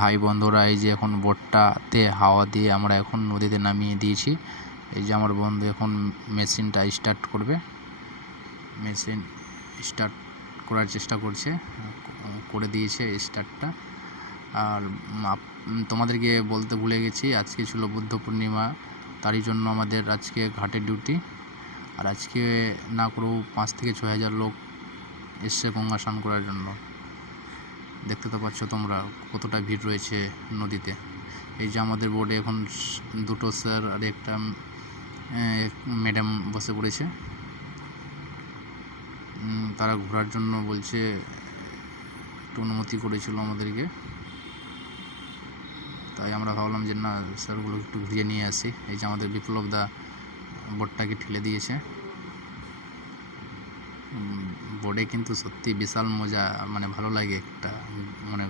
High বন্ধুরা, এই যে এখন বোটটাতে হাওয়া দিয়ে আমরা এখন নদীতে নামিয়ে দিয়েছি। এই যে আমার বন্ধু এখন মেশিনটা স্টার্ট করবে, মেশিন স্টার্ট করার চেষ্টা করছে, করে দিয়েছে স্টার্টটা। আর তোমাদেরকে বলতে ভুলে গেছি, আজকে ছিল বুদ্ধ পূর্ণিমা, তারই জন্য আমাদের আজকে ঘাটের ডিউটি। আর আজকে না করেও 5 থেকে 6 হাজার লোক এসছে গঙ্গা স্নান করার জন্য। দেখতে তো পাচ্ছ তোমরা কতটা ভিড় রয়েছে নদীতে। এই যে আমাদের বোর্ডে এখন 2টো স্যার আর একটা ম্যাডাম বসে পড়েছে। তারা ঘোরার জন্য বলছে, একটু অনুমতি করেছিল আমাদেরকে, তাই আমরা ভাবলাম যে না, স্যারগুলো একটু ঘুরিয়ে নিয়ে আসি। এই যে আমাদের বিপ্লব দা বোর্ডটাকে ঠেলে দিয়েছে। বোর্ডে কিন্তু সত্যি বিশাল মজা, মানে ভালো লাগে, একটা মানে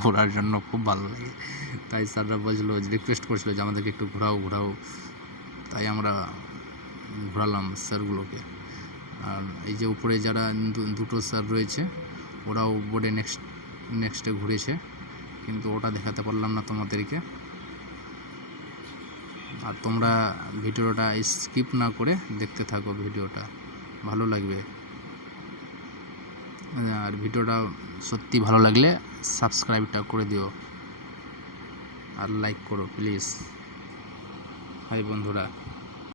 ঘোরার জন্য খুব ভালো লাগে। তাই স্যাররা বলছিল, রিকোয়েস্ট করছিল যে আমাদেরকে একটু ঘোরাও, তাই আমরা ঘোরালাম স্যারগুলোকে। আর এই যে উপরে যারা 2টো স্যার রয়েছে, ওরাও বোর্ডে নেক্সটে ঘুরেছে, কিন্তু ওটা দেখাতে পারলাম না তোমাদেরকে। আর তোমরা ভিডিওটা স্কিপ না করে দেখতে থাকো, ভিডিওটা ভালো লাগবে। আর ভিডিওটা সত্যি ভালো লাগলে সাবস্ক্রাইবটা করে দিও আর লাইক করো প্লিজ। হাই বন্ধুরা।